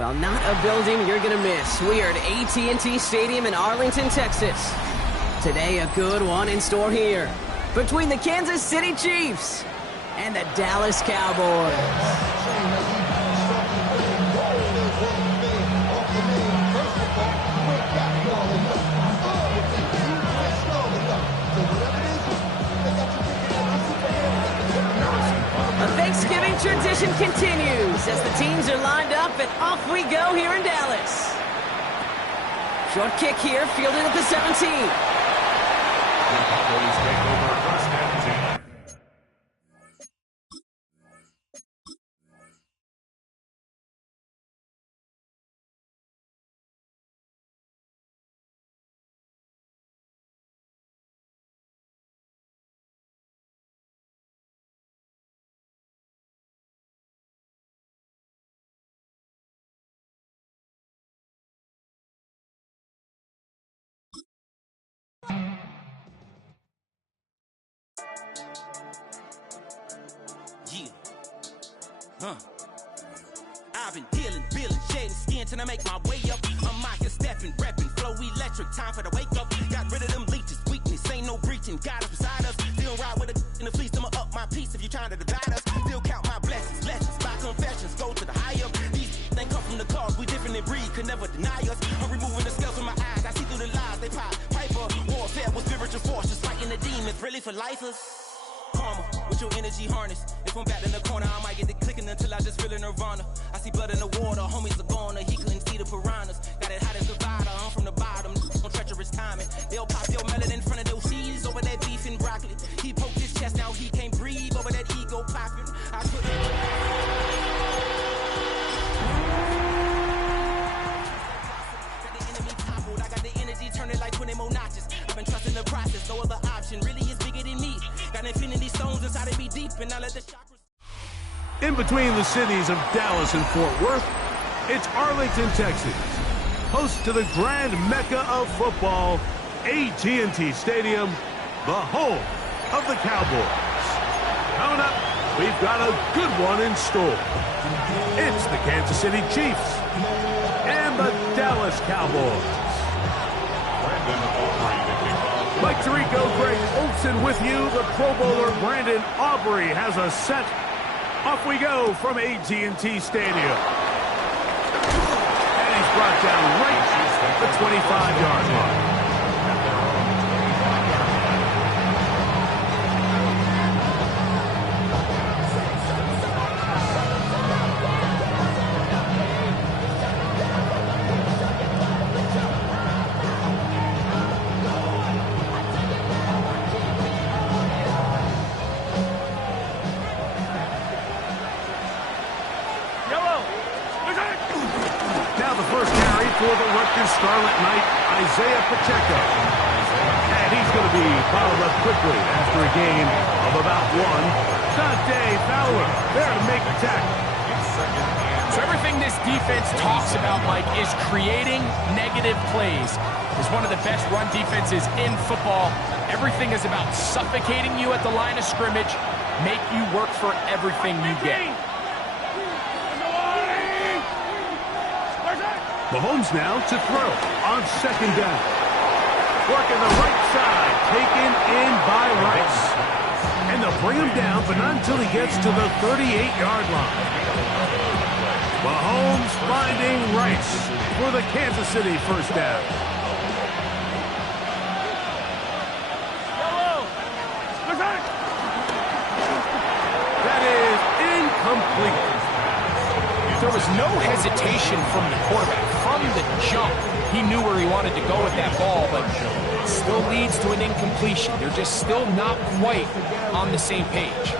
Well, not a building you're going to miss. We are at AT&T Stadium in Arlington, Texas. Today, a good one in store here between the Kansas City Chiefs and the Dallas Cowboys. Thanksgiving tradition continues as the teams are lined up and off we go here in Dallas. Short kick here, fielded at the 17. I've been dealing, shedding skin till I make my way up. I'm out here stepping, repping, flow electric, time for the wake up. Got rid of them leeches, weakness, ain't no breaching. God is beside us, still ride with a in the fleece. I'ma up my piece if you trying to divide us. Still count my blessings, lessons, my confessions, go to the higher. These they come from the cause, we different in breed, could never deny us. I'm removing the scales from my eyes, I see through the lies, they pop. Piper, warfare with spiritual force, just fighting the demons, really for lifers. Karma, with your energy harness. If I'm back in the corner, I might get the clicking until I just feel a nirvana. I see blood in the water, homies are gone, he couldn't see the piranhas. Got it hot as Nevada, I'm from the bottom, on treacherous timing. They'll pop your melon in front of those seeds over that beef and broccoli. He poked his chest, now he can't breathe over that ego popping. I put I got the energy, turn it like 20 more notches. I've been trusting the process, no other option really is bigger than me. Got infinity stones inside of me deep, and I let the chakras. In between the cities of Dallas and Fort Worth, it's Arlington, Texas, host to the grand mecca of football, AT&T Stadium, the home of the Cowboys. Coming up, we've got a good one in store. It's the Kansas City Chiefs and the Dallas Cowboys. Mike Tirico, Greg Olson with you. The Pro Bowler Brandon Aubrey has a set. Off we go from AT&T Stadium. And he's brought down right at the 25-yard line. For the Rutgers Scarlet Knight, Isaiah Pacheco. And he's going to be bottled up quickly after a gain of about one. Dante Fowler there to make the tackle. So everything this defense talks about, Mike, is creating negative plays. It's one of the best run defenses in football. Everything is about suffocating you at the line of scrimmage, make you work for everything you get. Mahomes now to throw on second down. Working the right side, taken in by Rice. And they'll bring him down, but not until he gets to the 38-yard line. Mahomes finding Rice for the Kansas City first down. That is incomplete. There was no hesitation from the quarterback. From the jump, he knew where he wanted to go with that ball, but it still leads to an incompletion. They're just still not quite on the same page.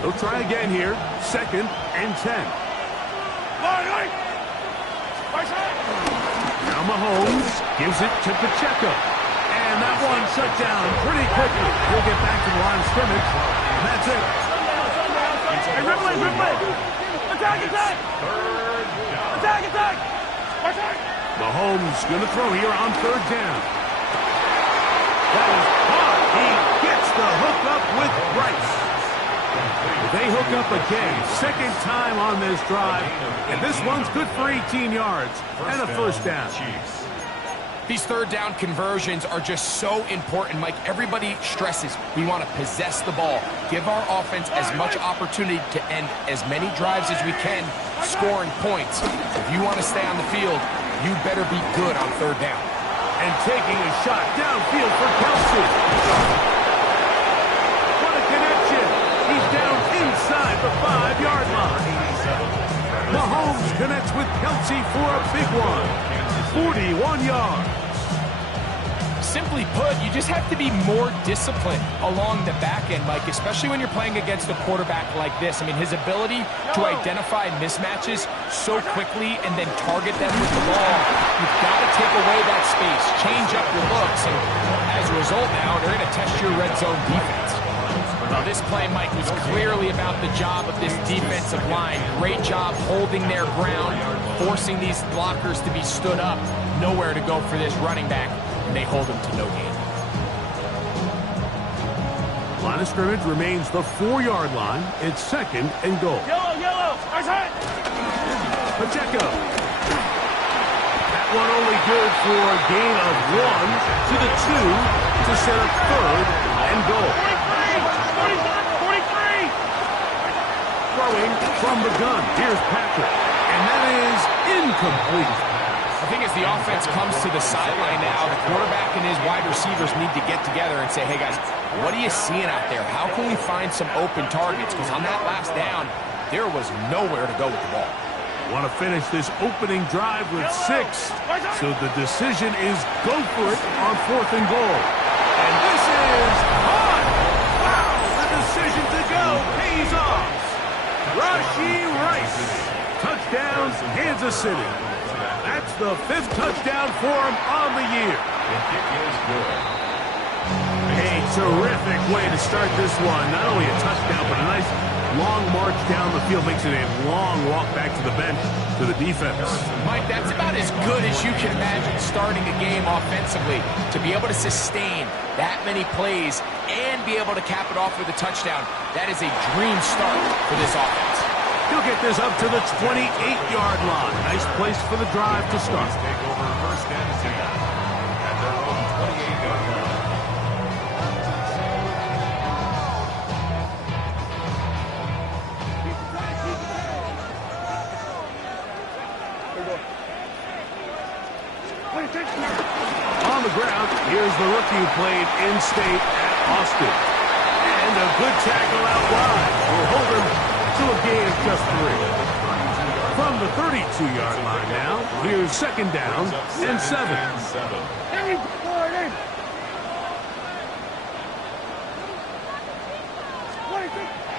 They'll try again here. 2nd and 10. Now Mahomes gives it to Pacheco. And that one shut down pretty quickly. He'll get back to the line of scrimmage. And that's it. Hey, Ripley! Attack! Attack! Mahomes going to throw here on 3rd down. That is caught. He gets the hook up with Rice. They hook up again, second time on this drive, and this one's good for 18 yards and a first down. These third down conversions are just so important, Mike. Everybody stresses we want to possess the ball, give our offense as much opportunity to end as many drives as we can, scoring points. If you want to stay on the field, you better be good on third down. And taking a shot downfield for Kelsey. What a connection. He's down inside the 5-yard line. Mahomes connects with Kelsey for a big one. 41 yards. Simply put, you just have to be more disciplined along the back end, Mike, especially when you're playing against a quarterback like this. I mean, his ability to identify mismatches so quickly and then target them with the ball, you've got to take away that space, change up your looks, and as a result now, they're going to test your red zone defense. Now, this play, Mike, was clearly about the job of this defensive line. Great job holding their ground, forcing these blockers to be stood up. Nowhere to go for this running back. And they hold him to no gain. Line of scrimmage remains the 4-yard line. It's second and goal. Yellow. Pacheco. That one only good for a gain of 1 to the 2 to set up third and goal. 43. Throwing from the gun. Here's Patrick. And that is incomplete. I think as the offense comes to the sideline now, the quarterback and his wide receivers need to get together and say, hey, guys, what are you seeing out there? How can we find some open targets? Because on that last down, there was nowhere to go with the ball. Want to finish this opening drive with 6. So the decision is go for it on 4th and goal. And this is on. Wow, the decision to go pays off. Rashee Rice. Touchdown, Kansas City. That's the 5th touchdown for him on the year. A terrific way to start this one. Not only a touchdown, but a nice long march down the field. Makes it a long walk back to the bench to the defense. Mike, that's about as good as you can imagine starting a game offensively. To be able to sustain that many plays and be able to cap it off with a touchdown, that is a dream start for this offense. He'll get this up to the 28-yard line. Nice place for the drive to start. Take over first and 10 at their own 28-yard line. On the ground, here's the rookie who played in-state at Austin. And a good tackle out wide. We'll hold him to a gain of just 3. From the 32-yard line now, here's second down and 7.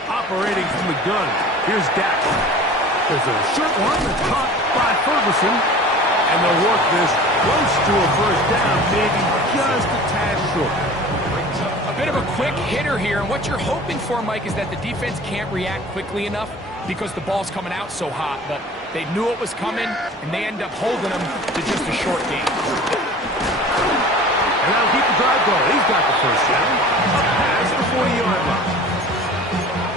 Operating from the gun, here's Dak. There's a short one that's caught by Ferguson, and they'll work this close to a first down, maybe just a tad short. A bit of a quick hitter here, and what you're hoping for, Mike, is that the defense can't react quickly enough because the ball's coming out so hot, but they knew it was coming, and they end up holding them to just a short game. And that'll keep the drive going. He's got the first down, up past the 40-yard line.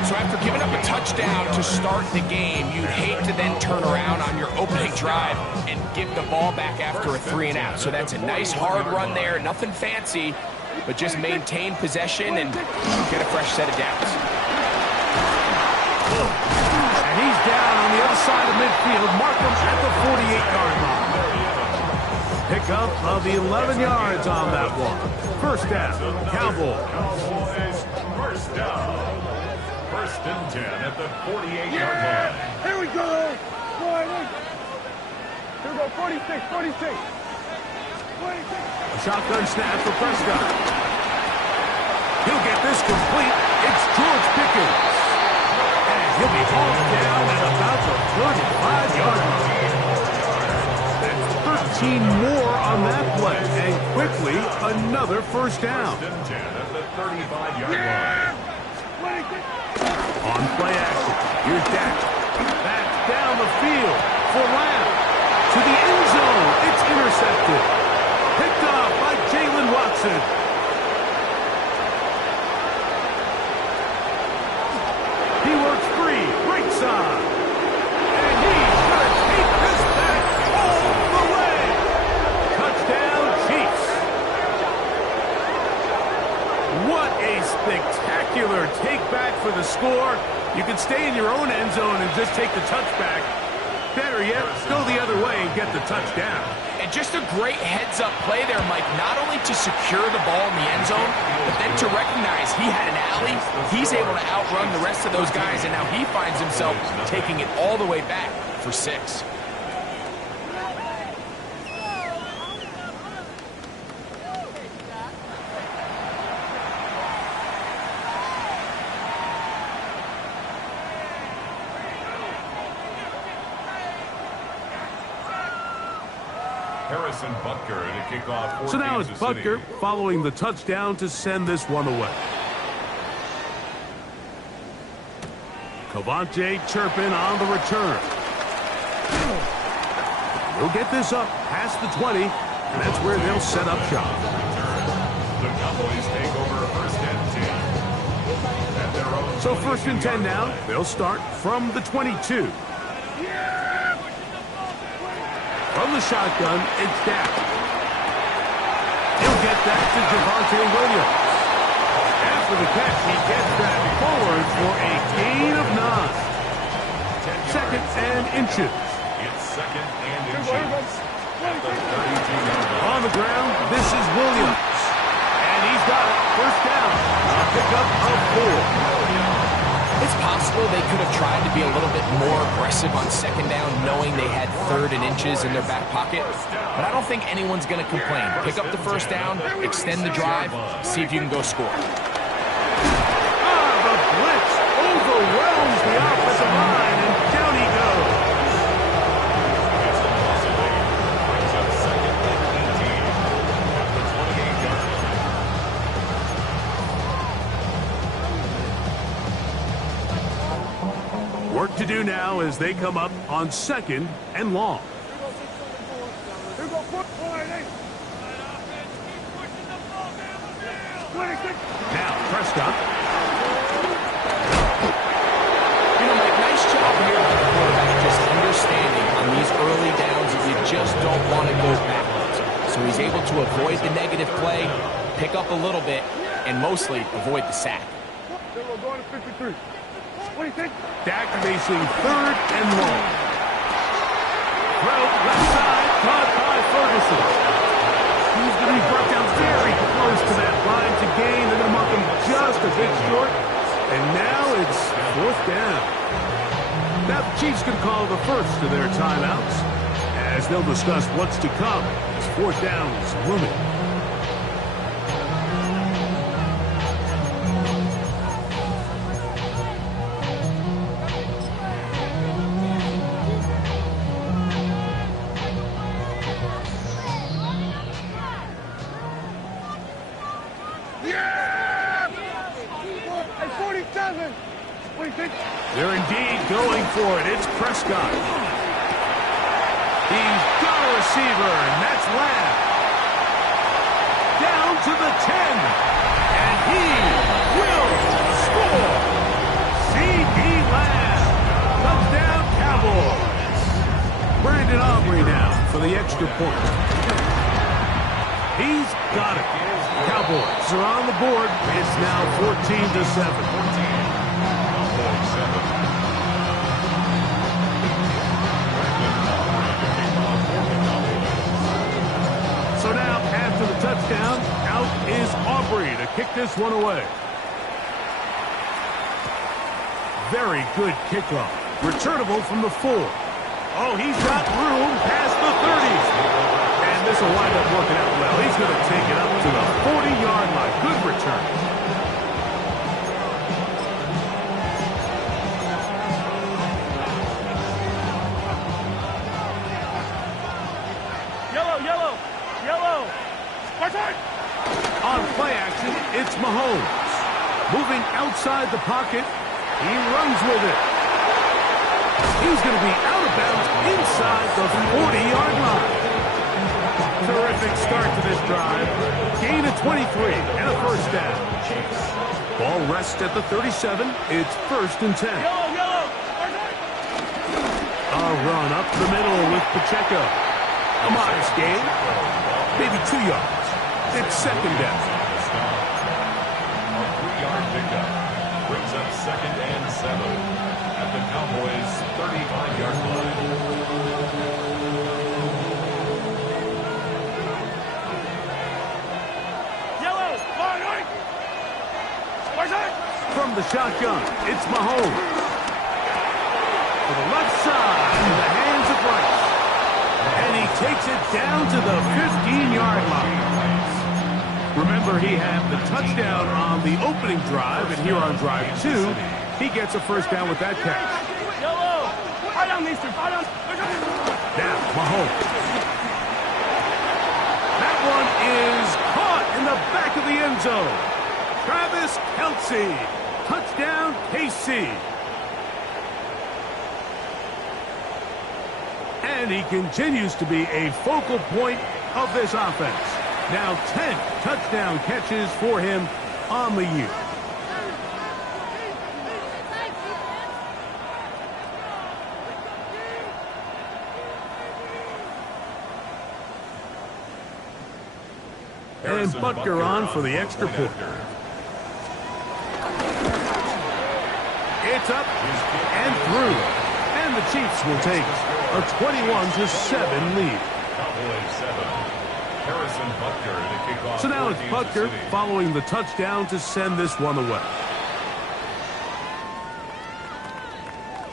So after giving up a touchdown to start the game, you'd hate to then turn around on your opening drive and give the ball back after a 3-and-out. So that's a nice hard run there, nothing fancy, but just maintain possession and get a fresh set of downs. And he's down on the other side of midfield. Markham at the 48-yard line. Pickup of the 11 yards on that one. First down, Cowboys. First down. First and 10 at the 48-yard line. Here we go. Here we go. 46. A shotgun snap for Prescott. He'll get this complete. It's George Pickens. And he'll be hauled down at about the 35-yard line. That's 13 more on that play. And quickly, another first down. First and 10 at the 35-yard line. On play action, here's Dak. That's down the field for Lamb. To the end zone, it's intercepted. Picked off by Jalen Watson. spectacular take-back for the score. You can stay in your own end zone and just take the touchback. Better yet, go the other way and get the touchdown. And just a great heads-up play there, Mike, not only to secure the ball in the end zone, but then to recognize he had an alley. He's able to outrun the rest of those guys, and now he finds himself taking it all the way back for 6. Harrison Butker to kick off for So now it's Kansas City. Butker following the touchdown to send this one away. Cavante Turpin on the return. He'll get this up past the 20, and that's where they'll set up shop. The Cowboys take over first and 10. At their own So first and 10 now, they'll start from the 22. From the shotgun, it's Dak. He'll get that to Javonte Williams. After the catch, he gets that forward for a gain of 9. Second and inches. It's second and inches. At the 32-yard line. On the ground, this is Williams. And he's got it. First down. A pickup of 4. It's possible they could have tried to be a little bit more aggressive on second down, knowing they had 3rd and inches in their back pocket. But I don't think anyone's going to complain. Pick up the first down, extend the drive, see if you can go score. The blitz overwhelms the offensive line, and down he goes. Brings up second and 18 at the 28-yard line. Work to do now as they come up on second and long. Here go, foot, Now Prescott. You know, Mike, nice job here by the quarterback, just understanding on these early downs that you just don't want to go backwards. So he's able to avoid the negative play, pick up a little bit, and mostly avoid the sack. Here go, going to 53. What do you think? Dak facing third and long. Throw left side, caught by Ferguson. He's going to be brought down very close to that line to gain. They're going to mark him just a bit short. And now it's 4th down. Now the Chiefs can call the first of their timeouts as they'll discuss what's to come as 4th down is looming. They're indeed going for it. It's Prescott. He's got a receiver, and that's Lamb. Down to the 10. And he will score. C.D. Lamb. Touchdown, Cowboys. Brandon Aubrey now for the extra point. He's got it. Cowboys are on the board. It's now 14-7. So now, after the touchdown, out is Aubrey to kick this one away. Very good kickoff. Returnable from the 4. Oh, he's got room past the 30. And this will wind up working out well. He's going to take it up to the 40-yard line. Good return. Yellow. On play action, it's Mahomes. Moving outside the pocket, he runs with it. He's going to be out of bounds inside the 40-yard line. Terrific start to this drive. Gain of 23 and a first down. Ball rests at the 37. It's 1st and 10. Yellow. A run up the middle with Pacheco. A modest gain. Maybe 2 yards. It's 2nd down. A 3-yard pickup. Brings up 2nd and 7 at the Cowboys' 35-yard line. Yellow, From the shotgun, it's Mahomes. To the left side, in the hands of Rice. And he takes it down to the 15-yard line. Remember, he had the touchdown on the opening drive, and here on drive 2, he gets a first down with that catch. yellow. Fight on these two, fight on. Now, Mahomes. That one is caught in the back of the end zone. Travis Kelce. Touchdown, KC. And he continues to be a focal point of this offense. Now 10 touchdown catches for him on the year. And Butker on for the extra point. It's up and through. And the Chiefs will take a 21-7 lead. Cowboys 7. Harrison Butker to kick off. So now it's for Kansas Butker City. following the touchdown to send this one away.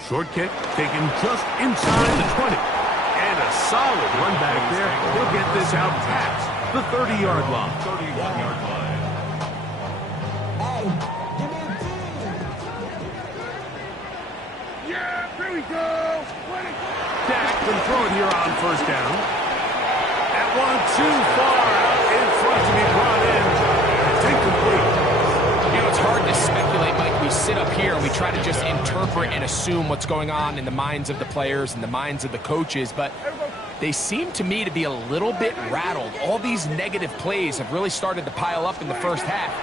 Short kick taken just inside the 20. And a solid run back there. He'll get this out past the 30-yard line. 31-yard line. Yeah, here we go. Dak can throw it here on first down. That one too far out in front to be brought in. It's incomplete. You know, it's hard to speculate, Mike. We sit up here and we try to just interpret and assume what's going on in the minds of the players and the minds of the coaches, but they seem to me to be a little bit rattled. All these negative plays have really started to pile up in the first half.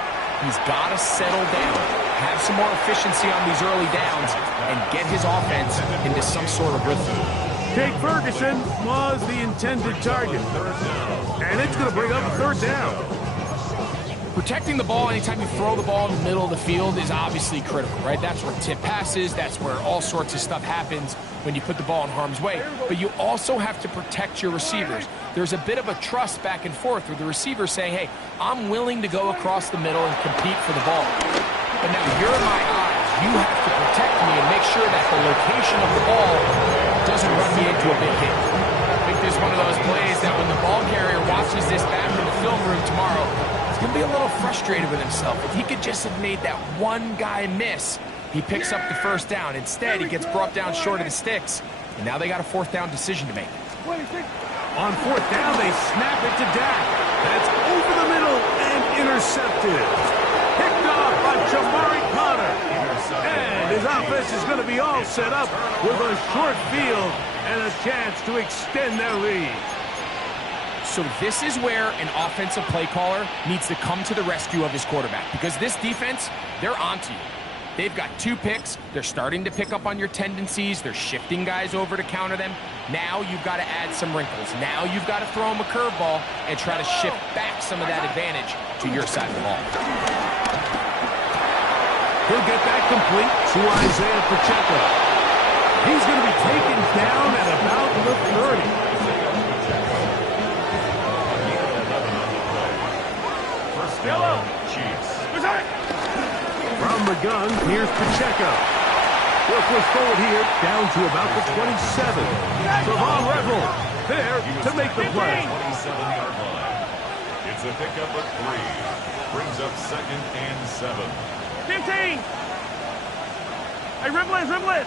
He's got to settle down, have some more efficiency on these early downs, and get his offense into some sort of rhythm. Jake Ferguson was the intended target. And it's going to bring up a third down. Protecting the ball anytime you throw the ball in the middle of the field is obviously critical, right? That's where tip passes, that's where all sorts of stuff happens when you put the ball in harm's way. But you also have to protect your receivers. There's a bit of a trust back and forth with the receiver saying, hey, I'm willing to go across the middle and compete for the ball. But now you're in my eyes. You have to protect me and make sure that the location of the ball doesn't run me into a big hit. I think there's one of those plays that when the ball carrier watches this back in the film room tomorrow, he's going to be a little frustrated with himself. If he could just have made that one guy miss, he picks up the first down. Instead, he gets brought down short of the sticks, and now they got a fourth down decision to make. On fourth down, they snap it to Dak. That's over the middle and intercepted. Picked off by Jamari Connor. And his offense is going to be all set up with a short field and a chance to extend their lead. So this is where an offensive play caller needs to come to the rescue of his quarterback, because this defense, they're onto you. They've got 2 picks. They're starting to pick up on your tendencies. They're shifting guys over to counter them. Now you've got to add some wrinkles. Now you've got to throw them a curveball and try to shift back some of that advantage to your side of the ball. He'll get that complete to Isaiah Pacheco. He's going to be taken down at about the 30. First down, Chiefs. From the gun, here's Pacheco. He'll push forward here, down to about the 27. Trevon Revel there to make the play. 27-yard line. It's a pickup of 3. Brings up 2nd and 7. 15. Hey, dribble it.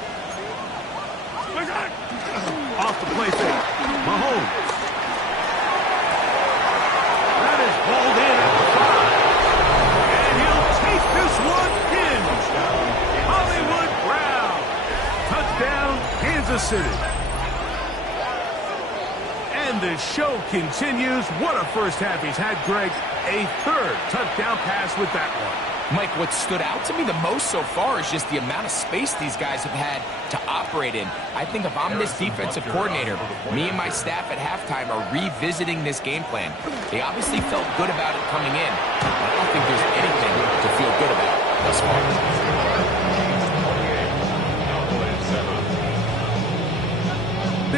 Off the play fake. Mahomes. That is balled in at the 5. And he'll take this one in. Hollywood Brown. Touchdown, Kansas City. And the show continues. What a first half he's had, Greg. A 3rd touchdown pass with that one. Mike, what stood out to me the most so far is just the amount of space these guys have had to operate in. I think if I'm this defensive coordinator, me and my staff at halftime are revisiting this game plan. They obviously felt good about it coming in. I don't think there's anything to feel good about thus far.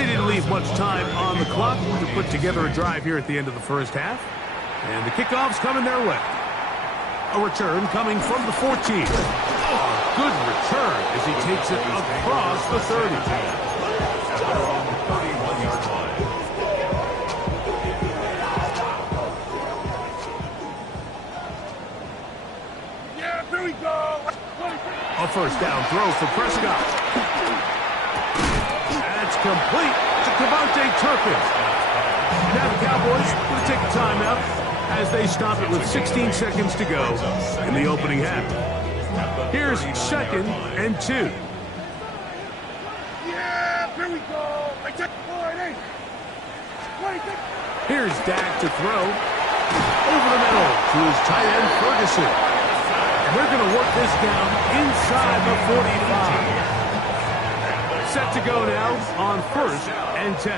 They didn't leave much time on the clock to put together a drive here at the end of the first half. And the kickoff's coming their way. A return coming from the 14. Oh, good return as he takes it across the 30. On the 31-yard line. Yeah, here we go. A first down throw for Prescott. That's complete to Devontae Turpin. Now the Cowboys will take a timeout as they stop it with 16 seconds to go in the opening half. Here's 2nd and 2. Yeah, here we go. I take Here's Dak to throw. Over the middle to his tight end, Ferguson. And they're going to work this down inside the 45. Set to go now on 1st and 10.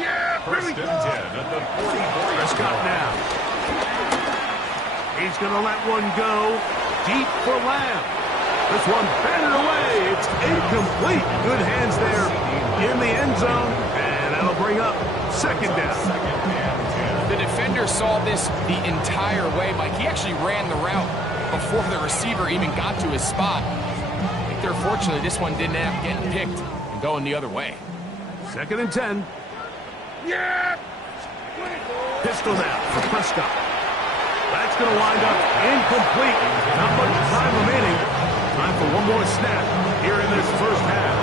Yeah, here we First and 10 go. at the 44. Prescott now. He's going to let one go deep for Lamb. This one batted away. It's incomplete. Good hands there in the end zone. And that'll bring up 2nd down. The defender saw this the entire way, Mike. He actually ran the route before the receiver even got to his spot. I think they're fortunate this one didn't end up getting picked and going the other way. 2nd and 10. Yeah. Pistol now for Prescott. That's going to wind up incomplete. Not much time remaining. Time for one more snap here in this first half.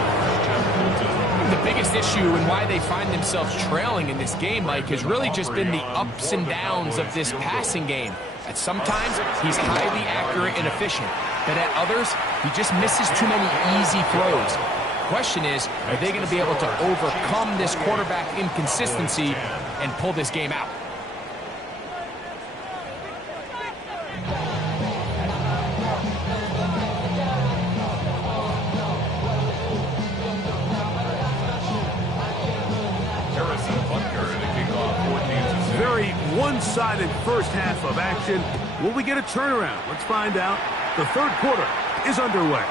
The biggest issue and why they find themselves trailing in this game, Mike, has really just been the ups and downs of this passing game. At sometimes, he's highly accurate and efficient, but at others, he just misses too many easy throws. Question is, are they going to be able to overcome this quarterback inconsistency and pull this game out? Very one-sided first half of action. Will we get a turnaround? Let's find out. The 3rd quarter is underway.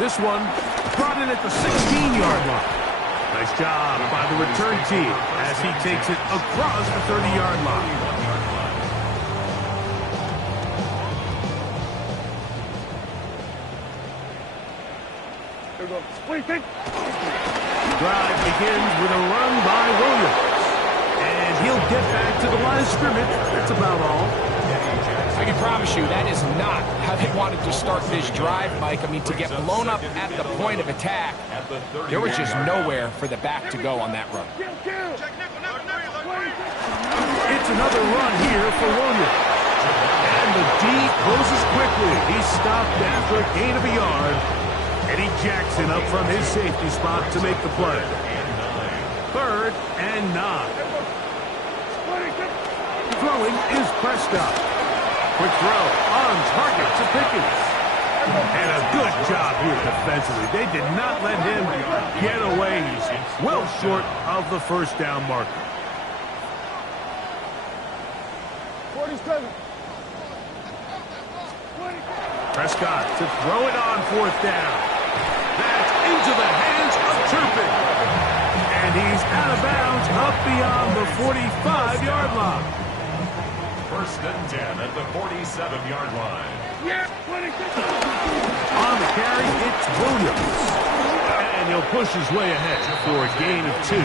This one brought in at the 16-yard line. Nice job by the return team as he takes it across the 30-yard line. Here we go. What do you think? Drive begins with a run by Williams. And he'll get back to the line of scrimmage. That's about all. I can promise you that is not how they wanted to start this drive, Mike. I mean, to get blown up at the point of attack, there was just nowhere for the back to go on that run. It's another run here for Williams. And the D closes quickly. He's stopped after a gain of a yard. Eddie Jackson up from his safety spot to make the play. 3rd and 9. Throwing is Prescott. Quick throw on target to Pickens. And a good job here defensively. They did not let him get away. He's well short of the first down marker. 47. Prescott to throw it on 4th down. That's into the hands of Turpin. And he's out of bounds up beyond the 45-yard line. 1st and 10 at the 47-yard line. Yeah, 26. On the carry, it's Williams. And he'll push his way ahead for a gain of 2.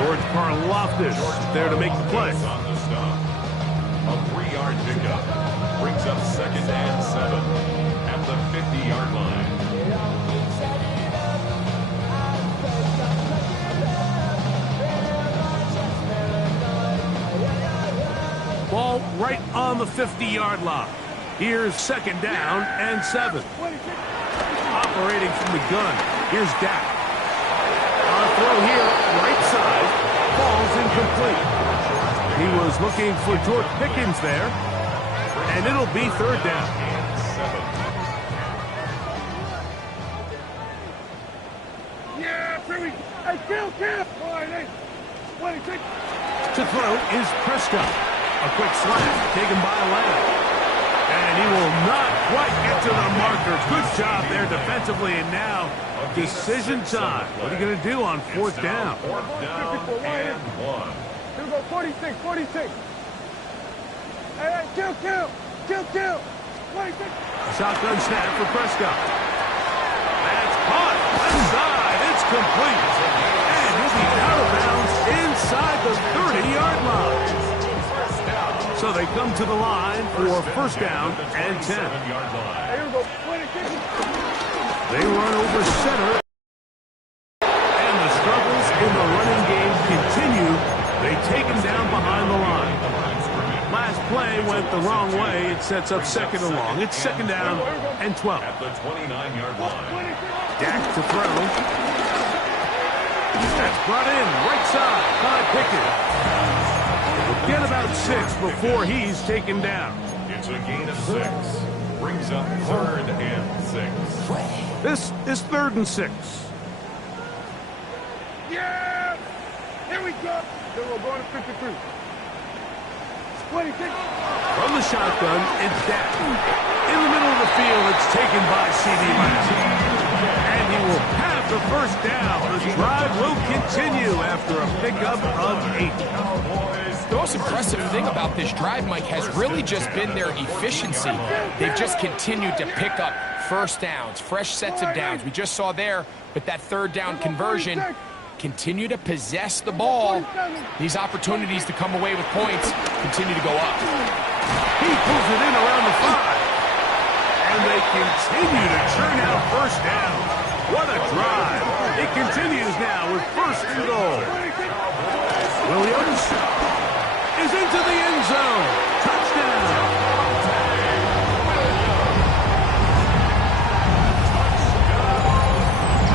George Karlaftis there to make the play. On the stop. A 3-yard pickup brings up 2nd and 7 at the 50-yard line. Ball right on the 50-yard line. Here's 2nd down and 7. Operating from the gun. Here's Dak. On a throw here, right side. Ball's incomplete. He was looking for George Pickens there. And it'll be 3rd down. Yeah, here we go. Hey, kill. 26. To throw is Prescott. A quick slant taken by Lamb. And he will not quite get to the marker. Good job there defensively. And now Decision time. What are you going to do on fourth down? Fourth down and 1. Here we go, 46, 46. Hey, kill. 46. Shotgun snap for Prescott. That's caught. Left side. It's complete. And he'll be out of bounds inside the 30-yard line. So they come to the line for first down and 10. Hey, here we go, 26. They run over center. And the struggles in the running game continue. They take him down behind the line. Last play went the wrong way. It sets up second and long. It's second down and 12. At the 29-yard line. Dak to throw. That's brought in right side by Pickett. He'll get about 6 before he's taken down. It's a gain of 6. Brings up third and 6. This is 3rd and 6. Yeah! Here we go. Then we're going to 53. 26. From the shotgun, it's Dak. In the middle of the field, it's taken by C.D. Lamb. And he will have the first down. The drive will continue after a pickup of 8. The most impressive thing about this drive, Mike, has really just been their efficiency. They've just continued to pick up first downs, fresh sets of downs. We just saw there with that third down conversion. Continue to possess the ball. These opportunities to come away with points continue to go up. He pulls it in around the 5. And they continue to churn out first down. What a drive. It continues now with first and goal. Williams is into the end zone. Touchdown.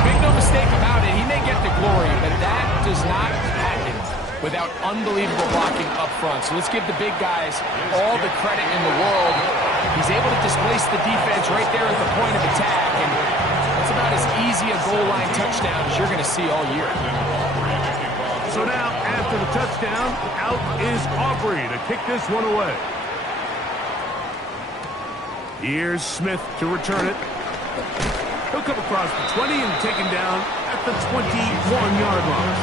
Make no mistake about it, he may get the glory, but that does not happen without unbelievable blocking up front. So let's give the big guys all the credit in the world. He's able to displace the defense right there at the point of attack, and that's about as easy a goal line touchdown as you're going to see all year. So now, after the touchdown, out is Aubrey to kick this one away. Here's Smith to return it. He'll come across the 20 and taken down at the 21-yard line.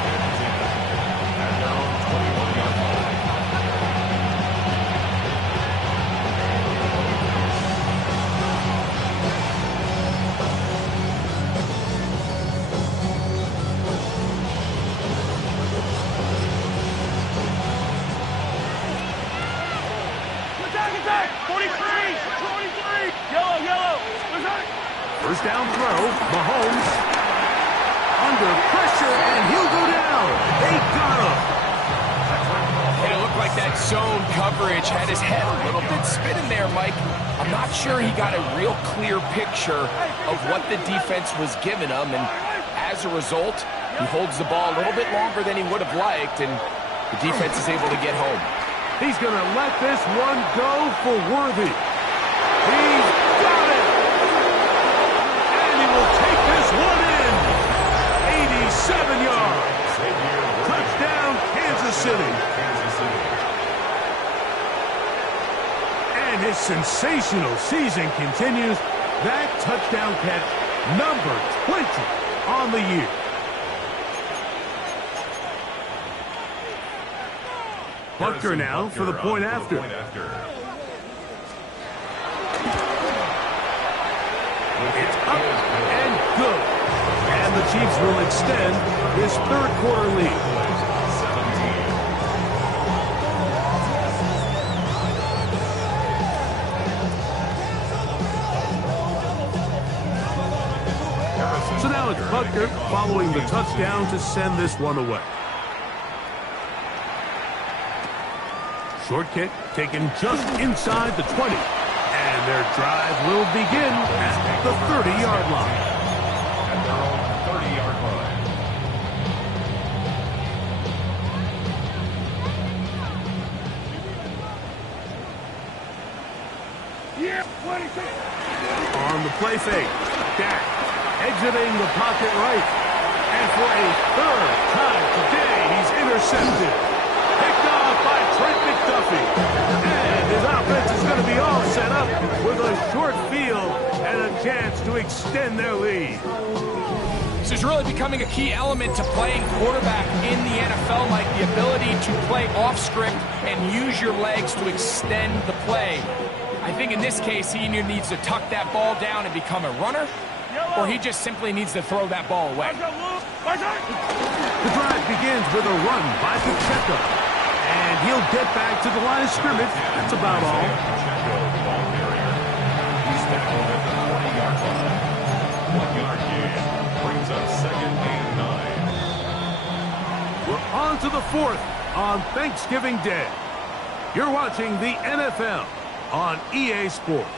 First down throw, Mahomes under pressure, and he'll go down. They got him. And it looked like that zone coverage had his head a little bit spinning there, Mike. I'm not sure he got a real clear picture of what the defense was giving him, and as a result, he holds the ball a little bit longer than he would have liked, and the defense is able to get home. He's going to let this one go for Worthy. He's got it. And he will take this one in. 87 yards. Touchdown, Kansas City. And his sensational season continues. That touchdown catch, number 20 on the year. Butker now for the point after. It's up and good. And the Chiefs will extend this third quarter lead. So now it's Butker following the touchdown to send this one away. Short kick taken just inside the 20. And their drive will begin at the 30-yard line. At their own 30-yard line. Yeah, 26. On the play fake, Dak exiting the pocket right. And for a third time today, he's intercepted. Picked off by Trent McDuffie. And his offense is going to be all set up with a short field and a chance to extend their lead. This is really becoming a key element to playing quarterback in the NFL, Mike, the ability to play off script and use your legs to extend the play. I think in this case, he either needs to tuck that ball down and become a runner, or he just simply needs to throw that ball away. The drive begins with a run by Pacheco, and he'll get back to the line of scrimmage. That's about all. He's tackled at the 20-yard line. 1-yard gain brings up second and 9. We're on to the fourth on Thanksgiving Day. You're watching the NFL on EA Sports.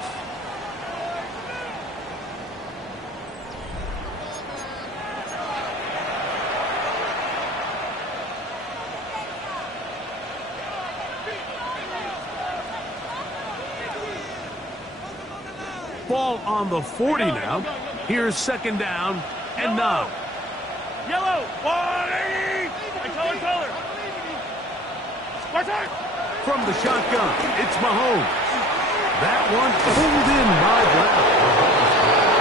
Ball on the 40 now. Here's second down and 9. Yellow, 180. Color. From the shotgun, it's Mahomes. That one pulled in by Brown.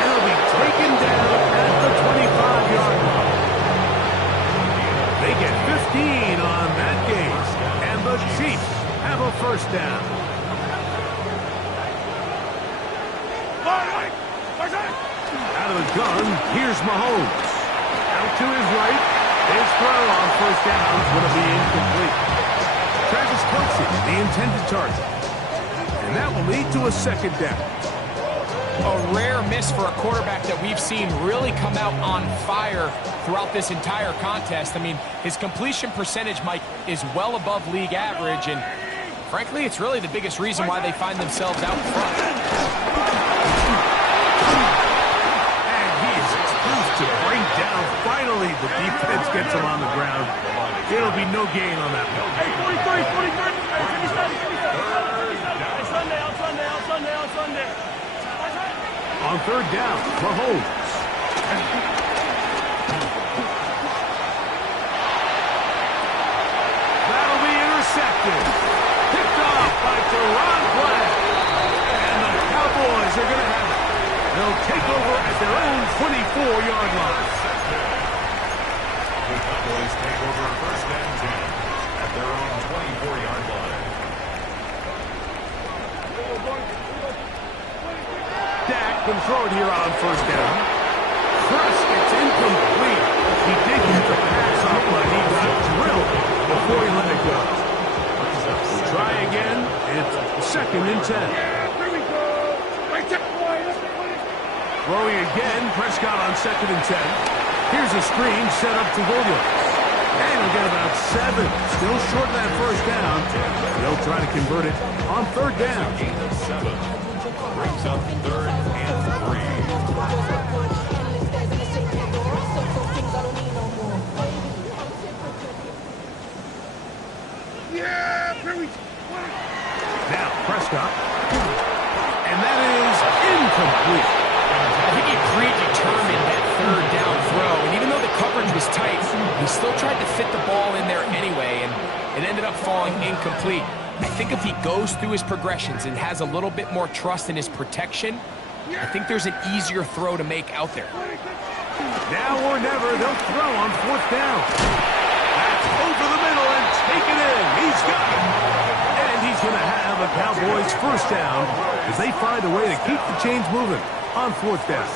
And it'll be taken down at the 25-yard line. They get 15 on that game. And the Chiefs have a first down. Out of the gun, here's Mahomes. Out to his right. His throw on first down is going to be incomplete. Travis Kelce, the intended target. And that will lead to a second down. A rare miss for a quarterback that we've seen really come out on fire throughout this entire contest. I mean, his completion percentage, Mike, is well above league average, and frankly, it's really the biggest reason why they find themselves out front. And he is tough to bring down. Finally, the defense gets him on the ground. There'll be no gain on that play. Hey, 43. On Sunday. On third down, Mahomes. That'll be intercepted. Picked off by Teron Black. And the Cowboys are going to have it. They'll take over at their own 24-yard line. The Cowboys take over first and 10 at their own 24-yard line. Dak can throw it here on first down. Prescott's incomplete. He did get the pass off, but he got drilled before he let it go. We'll try again. It's second and 10. Throwing again. Prescott on second and 10. Here's a screen set up to Williams. And he'll get about 7. Still short of that first down. They'll try to convert it on third down. Gain of 7. Brings up third and 3. Now Prescott. And that is incomplete. I think he predetermined that third down throw, and even though the coverage was tight, he still tried to fit the ball in there anyway, and it ended up falling incomplete. I think if he goes through his progressions and has a little bit more trust in his protection, I think there's an easier throw to make out there. Now or never, they'll throw on fourth down. That's over the middle and take it in. He's got it. And he's going to have a Cowboys first down as they find a way to keep the chains moving on fourth down.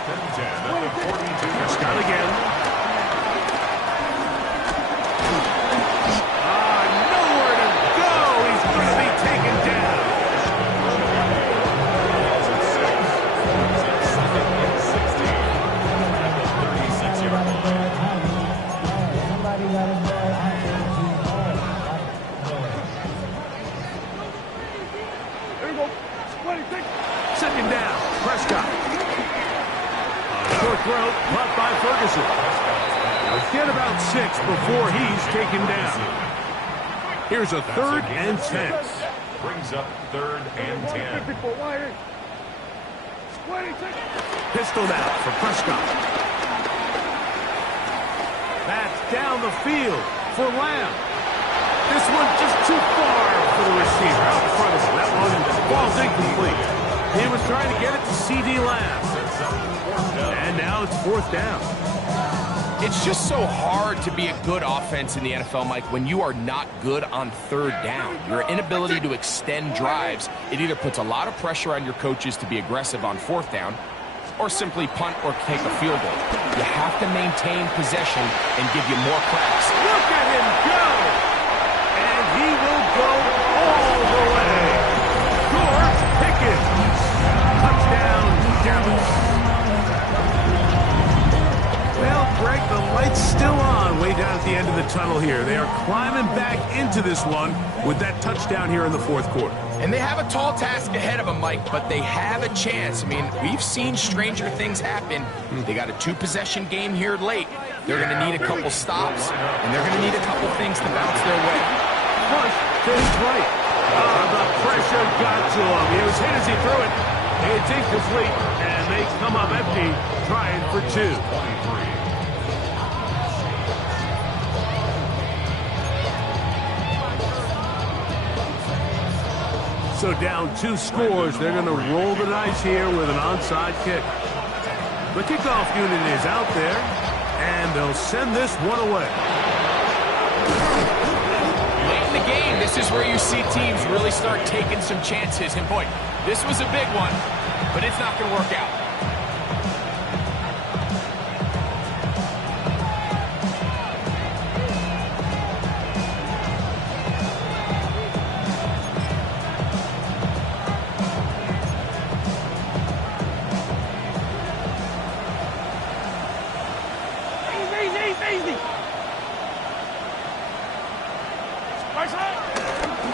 Prescott again. Nowhere to go. He's going to be taken down. Second down, Prescott. Short throw, caught by Ferguson. He'll get about 6 before he's taken down. Here's a third and 10. Brings up third and 10. Pistol now for Prescott. That's down the field for Lamb. This one just too far for the receiver out in front of him. That one falls incomplete. He was trying to get it to CD Lamb. And now it's 4th down. It's just so hard to be a good offense in the NFL, Mike, when you are not good on 3rd down. Your inability to extend drives, it either puts a lot of pressure on your coaches to be aggressive on 4th down or simply punt or take a field goal. You have to maintain possession and give you more cracks. Look at him go! And he will go all the way. George Pickens. Touchdown, Dallas. Well, Greg, the light's still on way down at the end of the tunnel here. They are climbing back into this one with that touchdown here in the 4th quarter. And they have a tall task ahead of them, Mike, but they have a chance. I mean, we've seen stranger things happen. They got a 2-possession game here late. They're going to need a couple stops, and they're going to need a couple things to bounce their way. Push to his right. The pressure got to him. He was hit as he threw it. It's incomplete, and they come up empty, trying for 2. So down 2 scores, they're going to roll the dice here with an onside kick. The kickoff unit is out there, and they'll send this one away. Late in the game, this is where you see teams really start taking some chances. And boy, this was a big one, but it's not going to work out.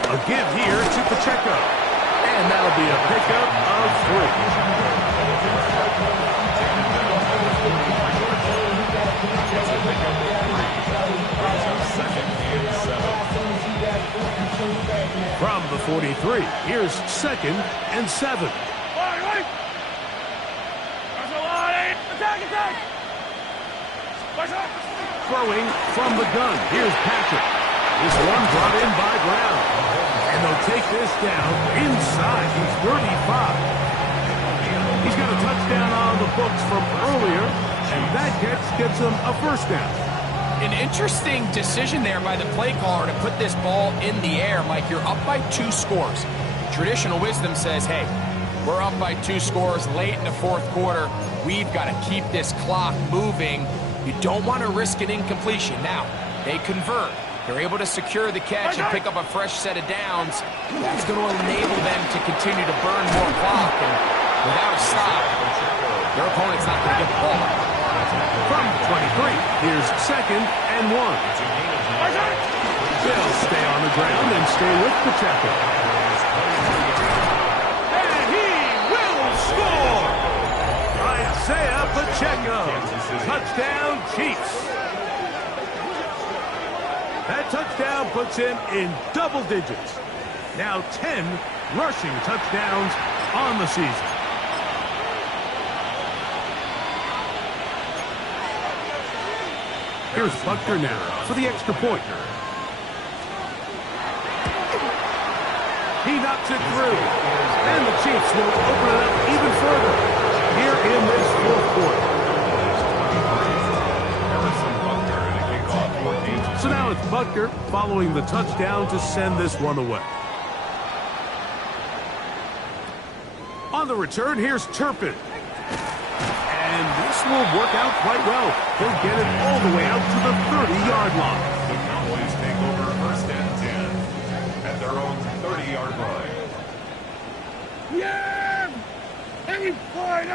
A give here to Pacheco. And that'll be a pickup of 3. From the 43, here's 2nd and 7. Throwing from the gun, here's Patrick. This one brought in by Brown. And they'll take this down inside. He's 35. He's got a touchdown on the books from earlier, and that gets him a 1st down. An interesting decision there by the play caller to put this ball in the air. Mike, you're up by 2 scores. Traditional wisdom says, hey, we're up by 2 scores late in the 4th quarter. We've got to keep this clock moving. You don't want to risk an incompletion. Now, they convert. They're able to secure the catch and pick up a fresh set of downs. That's going to enable them to continue to burn more clock. And without a stop, their opponent's not going to get the ball. From the 23, here's 2nd and 1. They'll stay on the ground and stay with Pacheco. And he will score! Isaiah Pacheco. Touchdown, Chiefs. That touchdown puts him in double digits. Now 10 rushing touchdowns on the season. Here's Buckner now for the extra point. He knocks it through. And the Chiefs will open it up even further here in this 4th quarter. So now it's Buckner following the touchdown to send this one away. On the return, here's Turpin. And this will work out quite well. He'll get it all the way out to the 30-yard line. The Cowboys take over 1st and 10 at their own 30-yard line. Yeah! Hey, boy,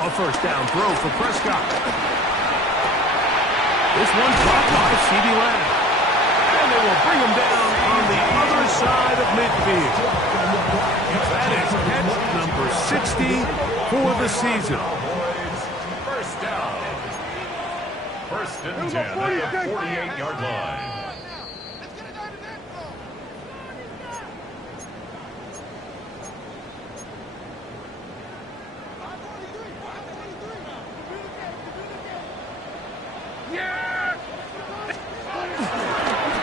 A 1st down throw for Prescott. This one dropped by CD Lamb. And they will bring him down on the other side of midfield. That is catch number 60 for the season. 1st down. 1st and 10 at the 48-yard line.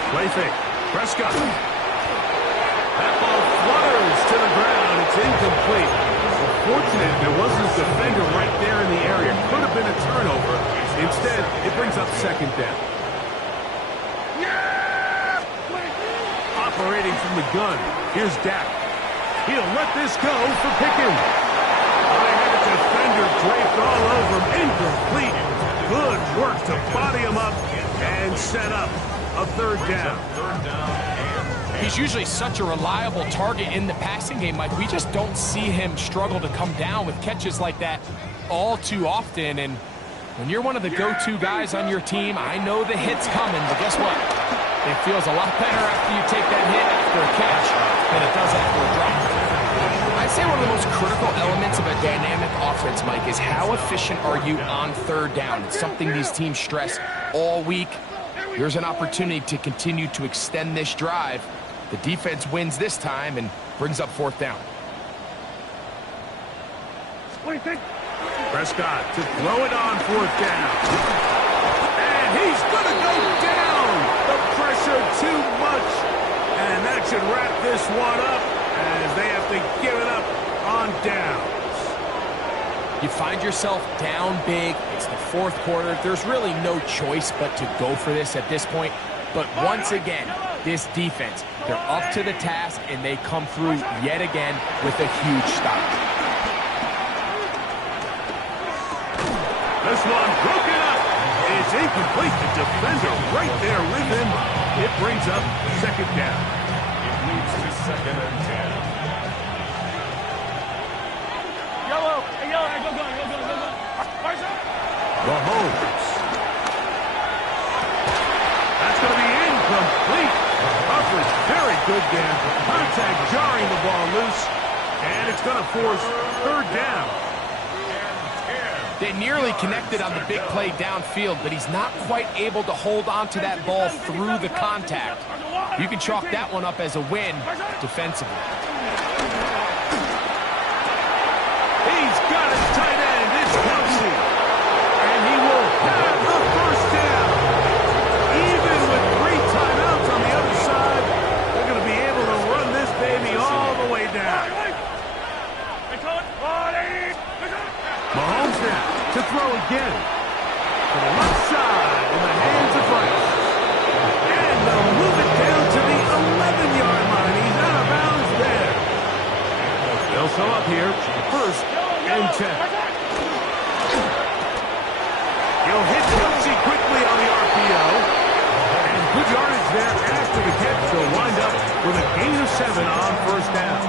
Play fake. Prescott. That ball incomplete. Unfortunate there wasn't a defender right there in the area. Could have been a turnover. Instead, it brings up second down. Operating from the gun, here's Dak. He'll let this go for Pickens. They had a defender draped all over him. Incomplete. Good work to body him up and set up a third down. He's usually such a reliable target in the passing game, Mike. We just don't see him struggle to come down with catches like that all too often. And when you're one of the go-to guys on your team, I know the hit's coming, but guess what? It feels a lot better after you take that hit after a catch than it does after a drop. I'd say one of the most critical elements of a dynamic offense, Mike, is how efficient are you on third down? It's something these teams stress all week. Here's an opportunity to continue to extend this drive. The defense wins this time and brings up fourth down. Prescott to throw it on fourth down. And he's going to go down. The pressure too much. And that should wrap this one up as they have to give it up on downs. You find yourself down big. It's the fourth quarter. There's really no choice but to go for this at this point. But once again, this defense, they're up to the task, and they come through yet again with a huge stop. This one broken up. It's incomplete. The defender right there with him. It brings up second down. It leads to second and 10. Yellow. Hey, yellow. Hey, go. Mahomes. That's going to be incomplete. Coverage very good there. Contact jarring the ball loose. And it's going to force third down. They nearly connected on the big play downfield, but he's not quite able to hold on to that ball through the contact. You can chalk that one up as a win defensively. He's got his tight end. It's Kelsey. And he will have the first down. Even with 3 timeouts on the other side, they're going to be able to run this baby all the way down. Mahomes now to throw again. To the left side in the hands of Rice. And they'll move it down to the 11-yard line. He's out of bounds there. They'll show up here. First and 10. He'll hit Kelsey quickly on the RPO. And good yardage there after the catch. They'll wind up with a gain of 7 on first down.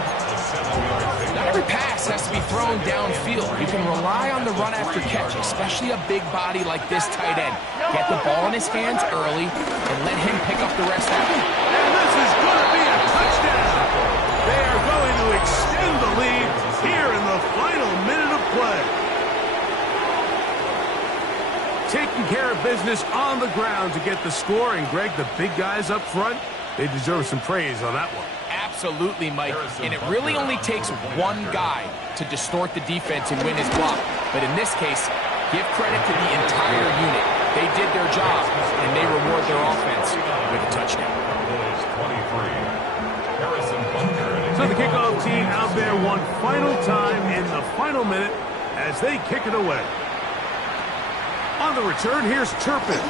Not every pass has to be thrown downfield. You can rely on the run after catch, especially a big body like this tight end. Get the ball in his hands early and let him pick up the rest out. And this is going to be a touchdown. They are going to extend the lead here in the final minute of play. Taking care of business on the ground to get the score. And Greg, the big guys up front, they deserve some praise on that one. Absolutely, Mike. And it really only takes one guy to distort the defense and win his block. But in this case, give credit to the entire unit. They did their job, and they reward their offense with a touchdown. So the kickoff team out there one final time in the final minute as they kick it away. On the return, here's Turpin.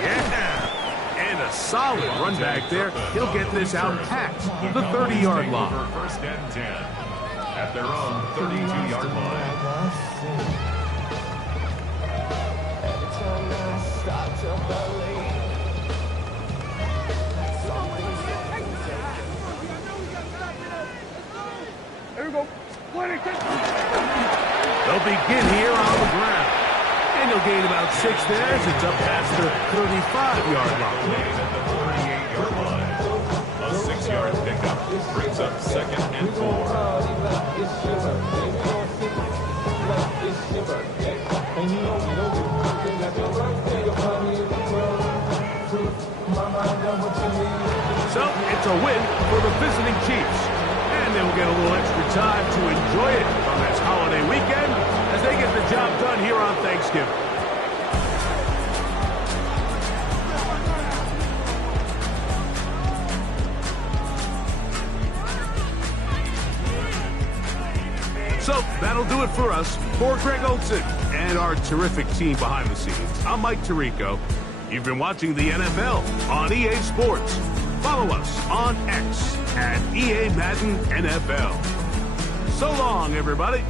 Yeah. And a solid run back there. He'll get this out past the 30-yard line. First and 10 at their own 32-yard line. There we go. They'll begin here on the ground. And he'll gain about 6 there as it's up past the 35-yard line. At the 38-yard line. A 6-yard pickup brings up second and 4. So it's a win for the visiting Chiefs. And they will get a little extra time to enjoy it on this holiday weekend as they get the job done here on Thanksgiving. So that'll do it for us. For Greg Olson and our terrific team behind the scenes, I'm Mike Tirico. You've been watching the NFL on EA Sports. Follow us on X at EA Madden NFL. So long, everybody.